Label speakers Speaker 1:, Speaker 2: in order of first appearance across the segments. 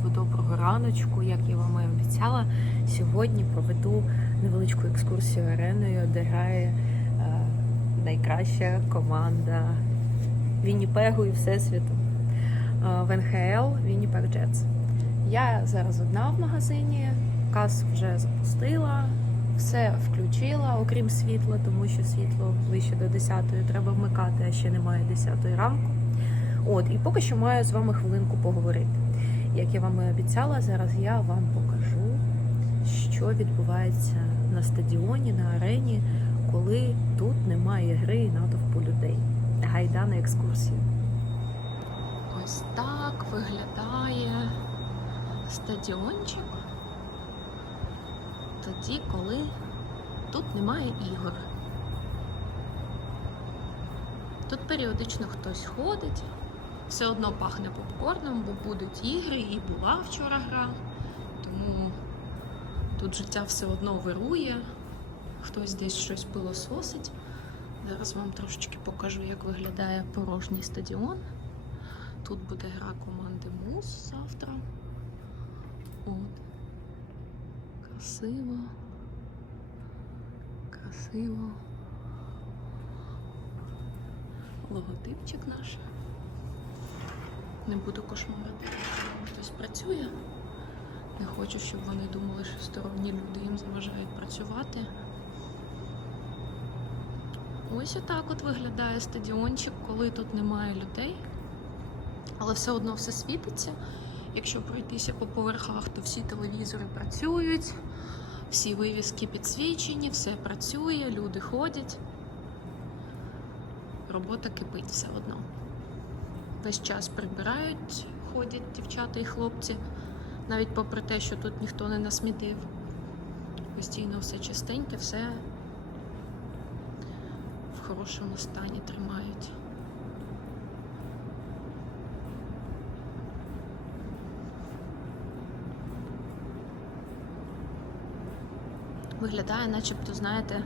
Speaker 1: молодь, доброго раночку. Як я вам і обіцяла, сьогодні проведу невеличку екскурсію ареною, де грає е, найкраща команда Вінніпегу і Всесвіту е, в НХЛ Вінніпег Джетс. Я зараз одна в магазині, кас вже запустила, все включила, окрім світла, тому що світло ближче до 10-ї треба вмикати, а ще немає 10-ї ранку. От, і поки що маю з вами хвилинку поговорити. Як я вам і обіцяла, зараз я вам покажу, що відбувається на стадіоні, на арені, коли тут немає гри і натовпу людей. Гайда на екскурсію. Ось так виглядає стадіончик. Тоді, коли тут немає ігор. Тут періодично хтось ходить, все одно пахне попкорном, бо будуть ігри, і була вчора гра. Тому тут життя все одно вирує, хтось десь щось пилососить. Зараз вам трошечки покажу, як виглядає порожній стадіон. Тут буде гра команди Мус завтра. От. Красиво. Красиво. Логотипчик наш. Не буду кошмарити, хтось працює. Не хочу, щоб вони думали, що сторонні люди їм заважають працювати. Ось отак от виглядає стадіончик, коли тут немає людей. Але все одно все світиться. Якщо пройтися по поверхах, то всі телевізори працюють, всі вивіски підсвічені, все працює, люди ходять. Робота кипить все одно. Весь час прибирають, ходять дівчата і хлопці, навіть попри те, що тут ніхто не насмітив. Постійно все чистеньке, все в хорошому стані тримають. Виглядає, начебто, знаєте,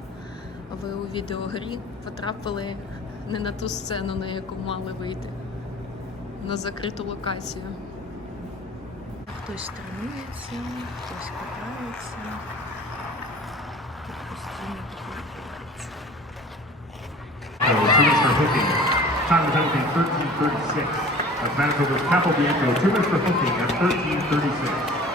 Speaker 1: ви у відеогрі потрапили не на ту сцену, на яку мали вийти, на закриту локацію. Хтось тренується, хтось катається. Тут постійно відбувається.
Speaker 2: Time is in 13.36. As Manitoba's Capo Bianco, two minutes for hooking at 13.36.